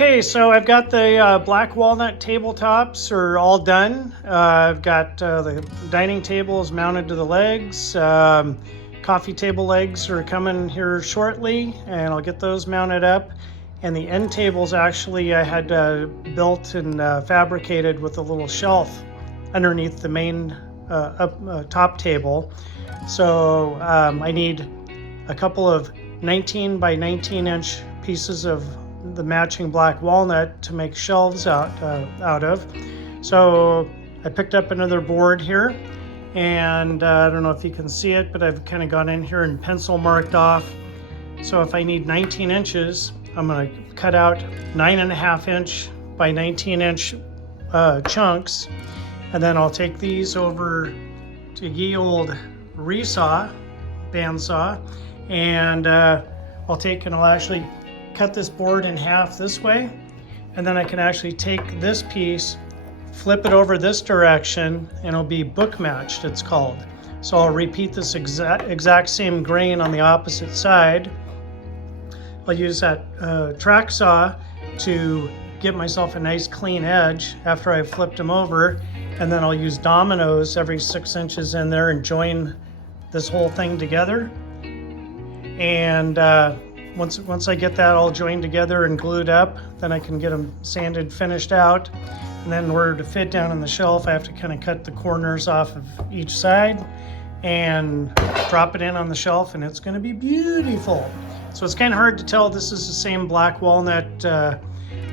Okay, so I've got the black walnut tabletops are all done. I've got the dining tables mounted to the legs. Coffee table legs are coming here shortly, and I'll get those mounted up. And the end tables actually I had built and fabricated with a little shelf underneath the main top table. So I need a couple of 19 by 19 inch pieces of the matching black walnut to make shelves out of. So I picked up another board here, and I don't know if you can see it, but I've kind of gone in here and pencil marked off. So if I need 19 inches, I'm going to cut out 9.5 inch by 19 inch chunks, and then I'll take these over to ye old resaw, bandsaw, and I'll actually cut this board in half this way, and then I can actually take this piece, flip it over this direction, and it'll be book matched, it's called. So I'll repeat this exact same grain on the opposite side. I'll use that track saw to get myself a nice clean edge after I've flipped them over, and then I'll use dominoes every 6 inches in there and join this whole thing together. And once I get that all joined together and glued up, then I can get them sanded, finished out. And then in order to fit down on the shelf, I have to kind of cut the corners off of each side and drop it in on the shelf, and it's going to be beautiful. So it's kind of hard to tell this is the same black walnut that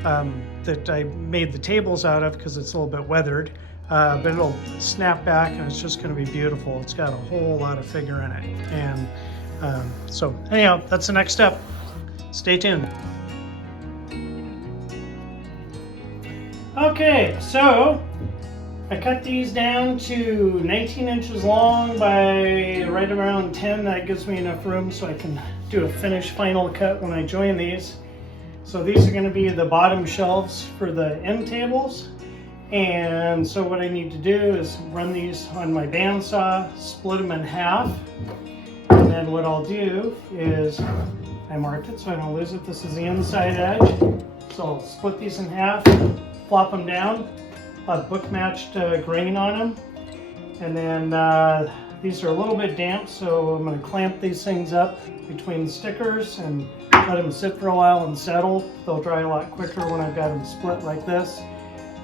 I made the tables out of because it's a little bit weathered, but it'll snap back and it's just going to be beautiful. It's got a whole lot of figure in it. And so anyhow, that's the next step. Stay tuned. Okay, so I cut these down to 19 inches long by right around 10. That gives me enough room so I can do a finished final cut when I join these. So these are going to be the bottom shelves for the end tables. And so what I need to do is run these on my bandsaw, split them in half. And then what I'll do is, I marked it so I don't lose it. This is the inside edge. So I'll split these in half, flop them down, book matched grain on them. And then these are a little bit damp, so I'm going to clamp these things up between stickers and let them sit for a while and settle. They'll dry a lot quicker when I've got them split like this.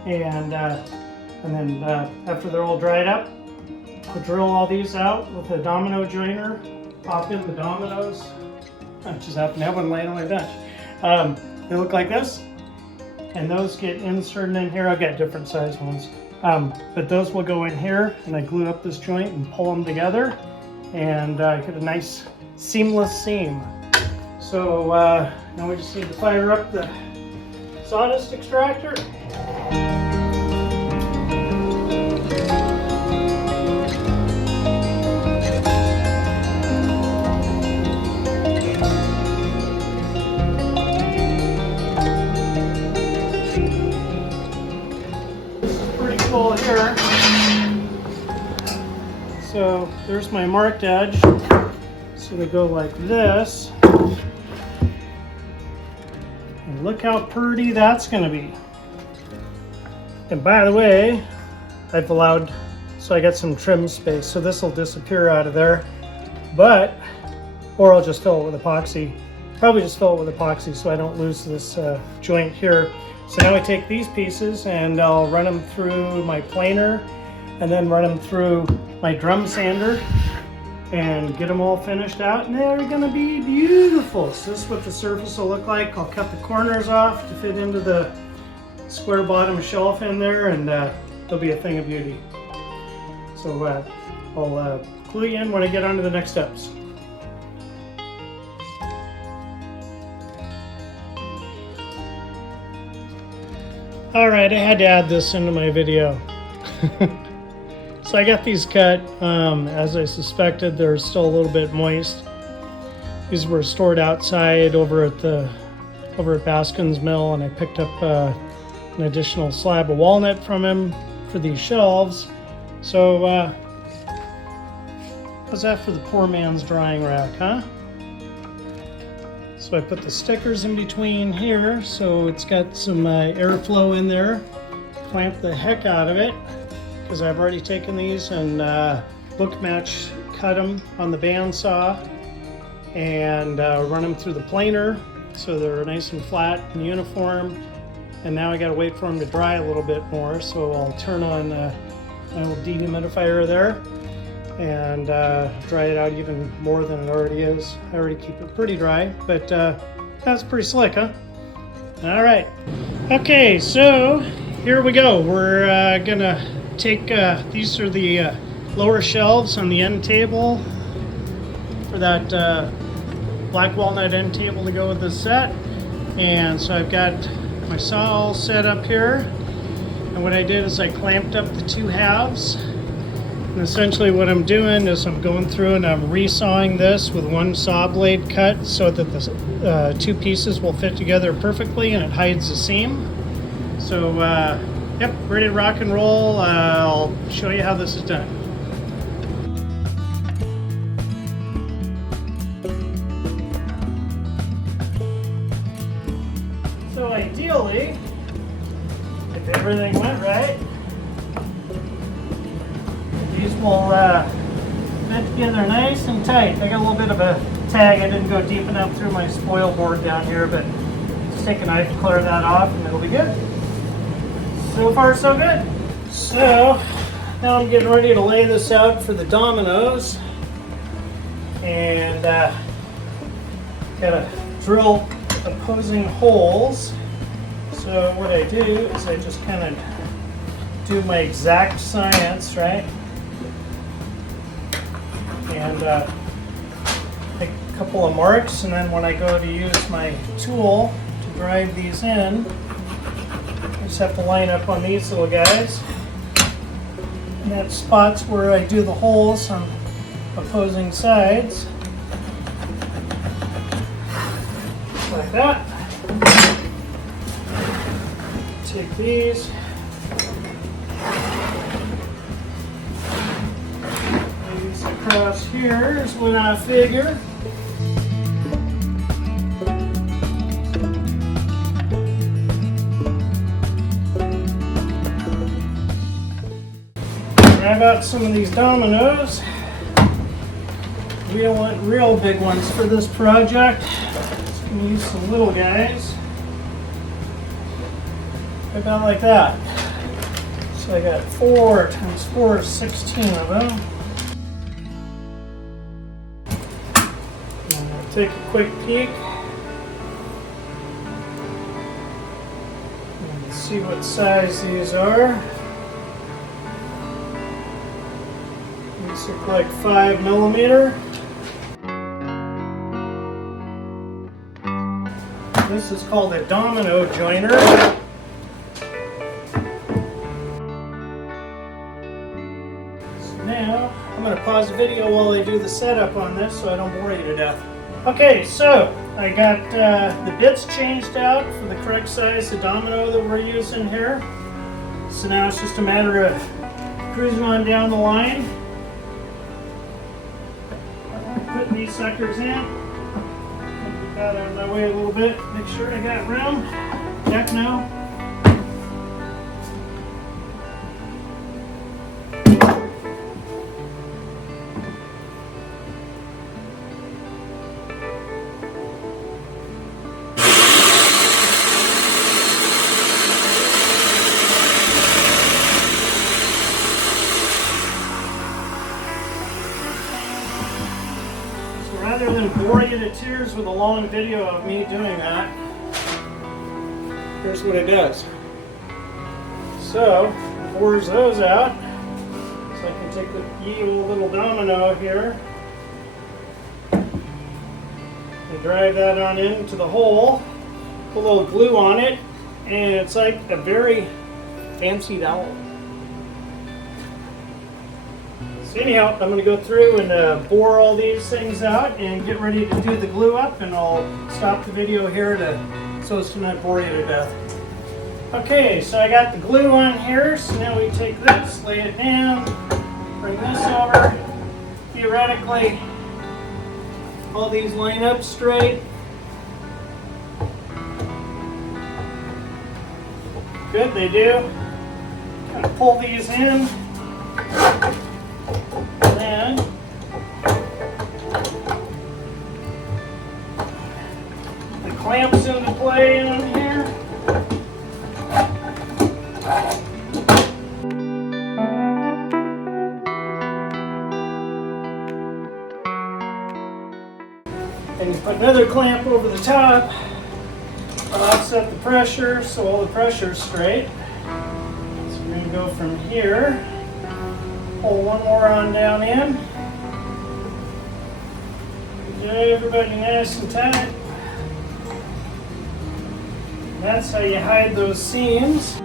And then after they're all dried up, I'll drill all these out with a domino joiner, pop in the dominoes. I just happen to have one laying on my bench. They look like this, and those get inserted in here. I've got different size ones, but those will go in here, and I glue up this joint and pull them together, and get a nice seamless seam. So now we just need to fire up the sawdust extractor. Here. So there's my marked edge. So they go like this. And look how pretty that's going to be. And by the way, I've allowed, so I got some trim space. So this will disappear out of there. But, or I'll just fill it with epoxy. Probably just fill it with epoxy so I don't lose this joint here. So now I take these pieces and I'll run them through my planer and then run them through my drum sander and get them all finished out, and they're gonna be beautiful. So this is what the surface will look like. I'll cut the corners off to fit into the square bottom shelf in there, and they'll be a thing of beauty. So I'll glue you in when I get on to the next steps. All right, I had to add this into my video. So I got these cut, as I suspected. They're still a little bit moist. These were stored outside over at Baskin's mill, and I picked up an additional slab of walnut from him for these shelves. So how's that for the poor man's drying rack, huh? So So I put the stickers in between here so it's got some airflow in there. Clamp the heck out of it because I've already taken these and book match cut them on the bandsaw and run them through the planer so they're nice and flat and uniform. And now I got to wait for them to dry a little bit more, so I'll turn on my little dehumidifier there and dry it out even more than it already is. I already keep it pretty dry, but that's pretty slick, huh? All right. Okay, so here we go. We're gonna take, these are the lower shelves on the end table for that black walnut end table to go with this set. And so I've got my saw all set up here. And what I did is I clamped up the two halves. And essentially what I'm doing is I'm going through and I'm resawing this with one saw blade cut so that the two pieces will fit together perfectly and it hides the seam. So, yep, ready to rock and roll. I'll show you how this is done. So ideally, if everything went right, these will fit together nice and tight. I got a little bit of a tag. I didn't go deep enough through my spoil board down here, but just take a knife and clear that off and it'll be good. So far so good. So now I'm getting ready to lay this out for the dominoes. And gotta drill opposing holes. So what I do is I just kind of do my exact science, right? And take a couple of marks, and then when I go to use my tool to drive these in, I just have to line up on these little guys. And that spots where I do the holes on opposing sides. Like that. Take these. These across here is what I figure. Grab out some of these dominoes. We don't want real big ones for this project. Just gonna use some little guys. About like that. So I got 4 times 4 is 16 of them. And I'll take a quick peek and see what size these are. These look like 5mm. This is called a domino joiner. Now, I'm going to pause the video while I do the setup on this so I don't bore you to death. Okay, so I got the bits changed out for the correct size of domino that we're using here. So now it's just a matter of cruising on down the line. Putting these suckers in. Get that out of my way a little bit. Make sure I got room. Check now. Rather than bore you to tears with a long video of me doing that, here's what it does. So, it bores those out. So I can take the ye old little domino here and drive that on into the hole, put a little glue on it, and it's like a very fancy dowel. So anyhow, I'm going to go through and bore all these things out and get ready to do the glue up, and I'll stop the video here so as to not bore you to death. Okay, so I got the glue on here, so now we take this, lay it down, bring this over. Theoretically, all these line up straight. Good, they do. Kind of pull these in. And then the clamps into play in here. And you put another clamp over the top to offset the pressure so all the pressure is straight. So we're going to go from here, pull one more on down in. Get everybody nice and tight. That's how you hide those seams.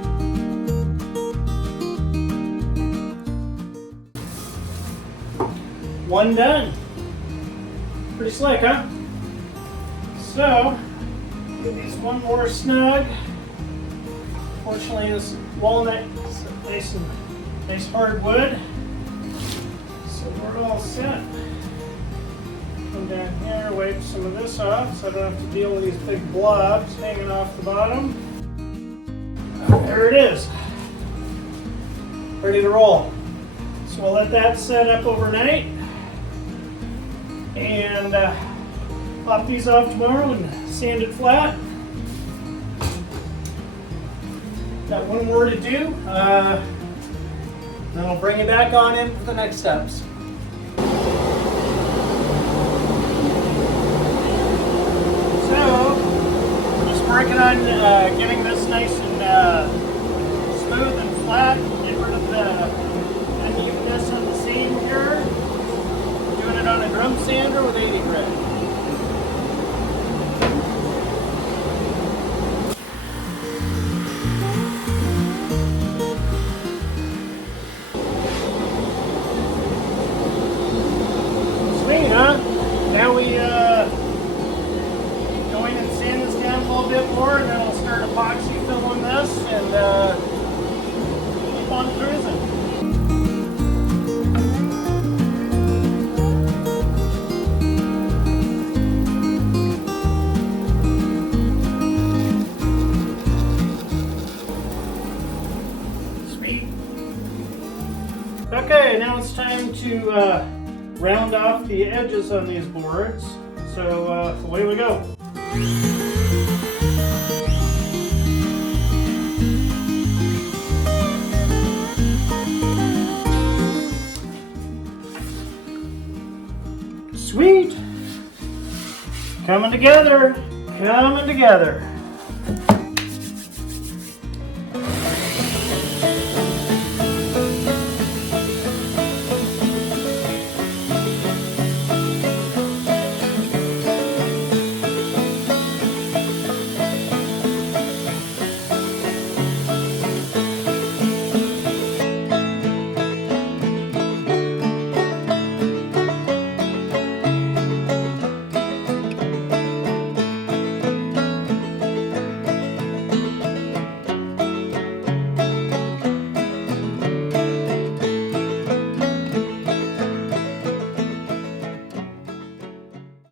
One done. Pretty slick, huh? So, get these one more snug. Fortunately, this walnut is nice hard wood. So we're all set. Come down here, wipe some of this off so I don't have to deal with these big blobs hanging off the bottom. There it is. Ready to roll. So we'll let that set up overnight. And pop these off tomorrow and sand it flat. Got one more to do. Then I'll bring it back on in for the next steps. So, just working on getting this nice and smooth and flat. Get rid of the unevenness on the seam here. Doing it on a drum sander with 80 grit. Sweet, huh? Now we go in and sand this down a little bit more, and then we'll start epoxy filling this and keep on cruising. Okay, now it's time to round off the edges on these boards. So away we go. Sweet! Coming together, coming together.